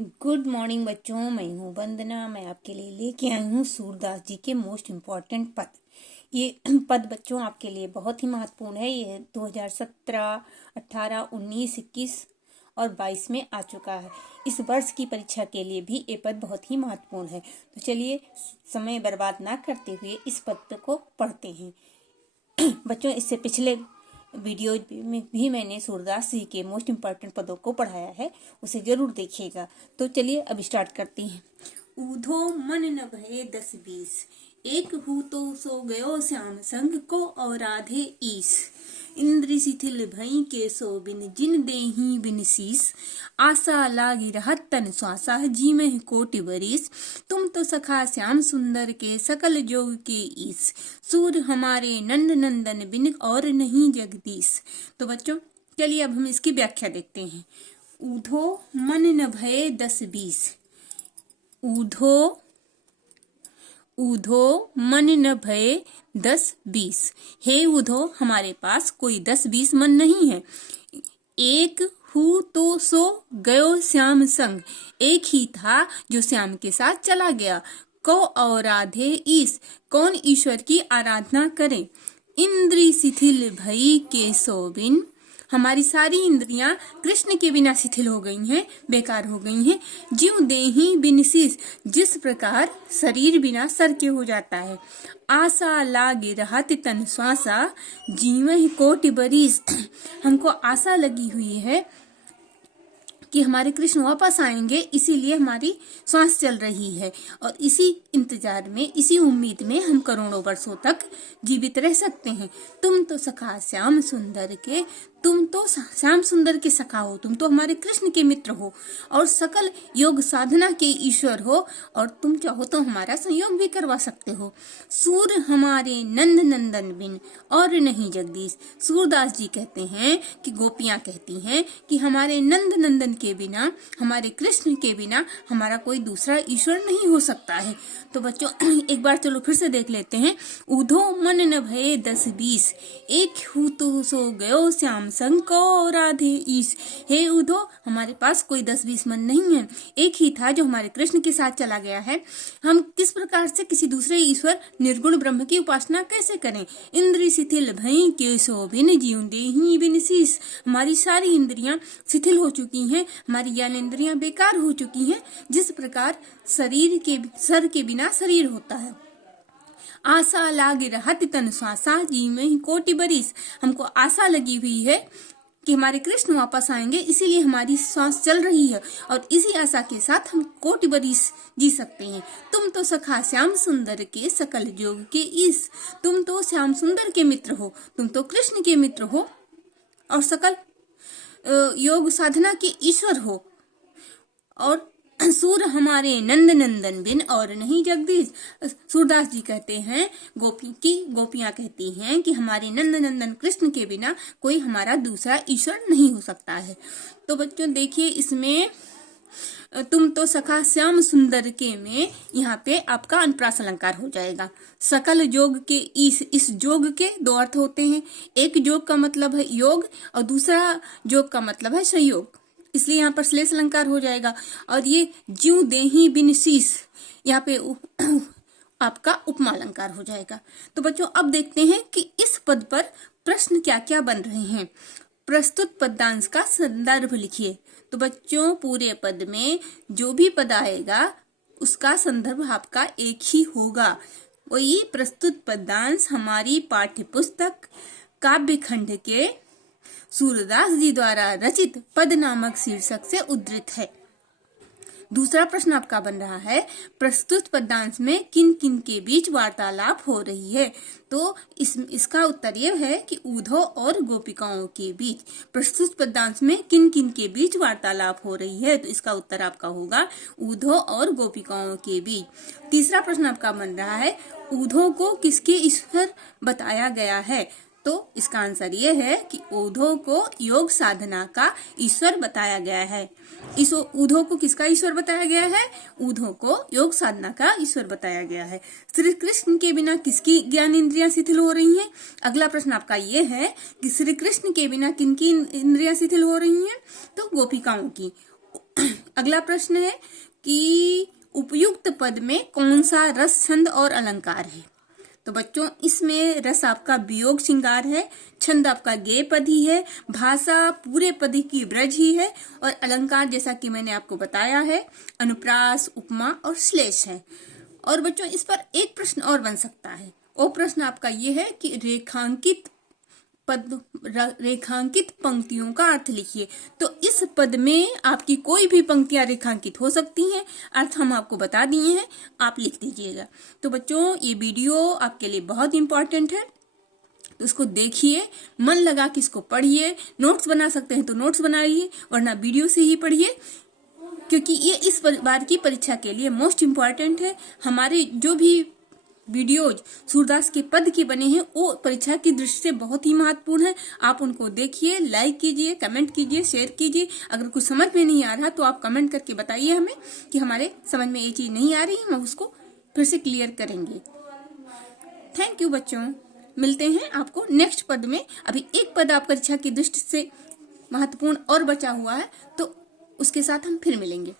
Good morning बच्चों, मैं हूँ वंदना। मैं आपके लिए लेके आई हूँ सूरदास जी के मोस्ट इम्पॉर्टेंट पद। ये पद बच्चों आपके लिए बहुत ही महत्वपूर्ण है। ये 2017, 18, 19, 21 और 22 में आ चुका है। इस वर्ष की परीक्षा के लिए भी ये पद बहुत ही महत्वपूर्ण है। तो चलिए समय बर्बाद ना करते हुए इस पद को पढ़ते हैं। बच्चों, इससे पिछले वीडियो में भी मैंने सूरदास जी के मोस्ट इम्पॉर्टेंट पदों को पढ़ाया है, उसे जरूर देखिएगा। तो चलिए अब स्टार्ट करते हैं। ऊधो मन न भये 10-20, एक हूँ तो सो गयो श्याम संग को और आधे ईस। इंद्र शिथिल भई के सो बिन जिन देही बिन शीस। आशा लागी रहत तन श्वासा जी में कोटि बरिस। तुम तो सखा श्याम सुंदर के सकल जोग के ईस। सूर हमारे नंद नंदन बिन और नहीं जगदीश। तो बच्चों चलिए अब हम इसकी व्याख्या देखते हैं। ऊधो मन न भये 10-20। ऊधो ऊधो मन न भये 10-20। हे ऊधो, हमारे पास कोई 10-20 मन नहीं है। एक हूँ तो सो गयो श्याम संग, एक ही था जो श्याम के साथ चला गया। को और आधे ईस, कौन ईश्वर की आराधना करे। इंद्री शिथिल भई के सो बिन, हमारी सारी इंद्रियां कृष्ण के बिना शिथिल हो गई हैं, बेकार हो गई हैं। जीव देही बिन शीस, जिस प्रकार शरीर बिना सर के हो जाता है। आशा लागे रहत तन श्वासा, जीव कोटि बरिस, हमको आशा लगी हुई है कि हमारे कृष्ण वापस आएंगे, इसीलिए हमारी सांस चल रही है और इसी इंतजार में, इसी उम्मीद में हम करोड़ों वर्षों तक जीवित रह सकते हैं। तुम तो सखा श्याम सुंदर के, तुम तो श्याम सुंदर के सखा हो, तुम तो हमारे कृष्ण के मित्र हो और सकल योग साधना के ईश्वर हो, और तुम चाहो तो हमारा संयोग भी करवा सकते हो। सूर हमारे नंद नंदन बिन और नहीं जगदीश। सूरदास जी कहते हैं कि गोपियां कहती हैं कि हमारे नंद नंदन के बिना, हमारे कृष्ण के बिना हमारा कोई दूसरा ईश्वर नहीं हो सकता है। तो बच्चों एक बार चलो फिर से देख लेते हैं। ऊधो मन न भये 10-20, एक हूँ तो सो गयो श्याम संग को राधे ईश। हे ऊधो, हमारे पास कोई 10-20 मन नहीं है, एक ही था जो हमारे कृष्ण के साथ चला गया है। हम किस प्रकार से किसी दूसरे ईश्वर निर्गुण ब्रह्म की उपासना कैसे करें। इंद्री शिथिल भई के सो बिन जीव देही बिन शीस, हमारी सारी इंद्रियां शिथिल हो चुकी हैं, हमारी ज्ञान इंद्रियां बेकार हो चुकी हैं। जिस प्रकार शरीर के सर के बिना शरीर होता है। आशा लागे रहत तन श्वासा, जी में कोटि बरिस, हमको आशा लगी हुई है कि हमारे कृष्ण वापस आएंगे, इसीलिए हमारी सांस चल रही है और इसी आशा के साथ हम कोटि बरिस जी सकते हैं। तुम तो सखा श्याम सुंदर के सकल जोग के ईस, तुम तो श्याम सुंदर के मित्र हो, तुम तो कृष्ण के मित्र हो और सकल योग साधना के ईश्वर हो। और सूर हमारे नंद नंदन बिन और नहीं जगदीश। सूरदास जी कहते हैं, गोपियां कहती हैं कि हमारे नंद नंदन कृष्ण के बिना कोई हमारा दूसरा ईश्वर नहीं हो सकता है। तो बच्चों देखिए, इसमें तुम तो सखा श्याम सुंदर के में यहाँ पे आपका अनुप्रास अलंकार हो जाएगा। सकल जोग के इस जोग के दो अर्थ होते हैं। एक जोग का मतलब है योग और दूसरा जोग का मतलब है संयोग, इसलिए यहाँ पर श्लेष अलंकार हो जाएगा। और ये जीव देही बिन शीस, यहाँ पे आपका उपमा अलंकार हो जाएगा। तो बच्चों अब देखते हैं कि इस पद पर प्रश्न क्या क्या बन रहे हैं। प्रस्तुत पदांश का संदर्भ लिखिए। तो बच्चों पूरे पद में जो भी पद आएगा उसका संदर्भ आपका एक ही होगा। वही प्रस्तुत पदांश हमारी पाठ्य पुस्तक काव्य खंड के सूरदास जी द्वारा रचित पद नामक शीर्षक से उद्धृत है। दूसरा प्रश्न आपका बन रहा है, प्रस्तुत पदांश में किन किन के बीच वार्तालाप हो रही है। तो इसका उत्तर यह है कि ऊधो और गोपिकाओं के बीच। प्रस्तुत पदांश में किन किन के बीच वार्तालाप हो रही है, तो इसका उत्तर आपका होगा ऊधो और गोपिकाओं के बीच। तीसरा प्रश्न आपका बन रहा है, ऊधो को किसके ईश्वर बताया गया है। तो इसका आंसर ये है कि ऊधो को योग साधना का ईश्वर बताया गया है। इस ऊधो को किसका ईश्वर बताया गया है? ऊधो को योग साधना का ईश्वर बताया गया है। श्री कृष्ण के बिना किसकी ज्ञान इंद्रियां शिथिल हो रही हैं? अगला प्रश्न आपका ये है कि श्री कृष्ण के बिना किनकी इंद्रियां शिथिल हो रही हैं? तो गोपिकाओं की। अगला प्रश्न है कि उपयुक्त पद में कौन सा रस, छंद और अलंकार है। तो बच्चों इसमें रस आपका वियोग श्रृंगार है, छंद आपका गेय पद ही है, भाषा पूरे पद की ब्रज ही है, और अलंकार जैसा कि मैंने आपको बताया है अनुप्रास, उपमा और श्लेष है। और बच्चों इस पर एक प्रश्न और बन सकता है। वो प्रश्न आपका ये है कि रेखांकित पंक्तियों का अर्थ लिखिए। तो इस पद में आपकी कोई भी पंक्तियां रेखांकित हो सकती हैं, अर्थ हम आपको बता दिए हैं, आप लिख दीजिएगा। तो बच्चों ये वीडियो आपके लिए बहुत इंपॉर्टेंट है, तो इसको देखिए, मन लगा कि इसको पढ़िए। नोट्स बना सकते हैं तो नोट्स बनाइए, वरना वीडियो से ही पढ़िए, क्योंकि ये इस बार की परीक्षा के लिए मोस्ट इम्पॉर्टेंट है। हमारे जो भी वीडियोज सूरदास के पद के बने हैं वो परीक्षा की दृष्टि से बहुत ही महत्वपूर्ण है। आप उनको देखिए, लाइक कीजिए, कमेंट कीजिए, शेयर कीजिए। अगर कुछ समझ में नहीं आ रहा तो आप कमेंट करके बताइए हमें कि हमारे समझ में ये चीज नहीं आ रही, हम उसको फिर से क्लियर करेंगे। थैंक यू बच्चों, मिलते हैं आपको नेक्स्ट पद में। अभी एक पद आप परीक्षा की दृष्टि से महत्वपूर्ण और बचा हुआ है, तो उसके साथ हम फिर मिलेंगे।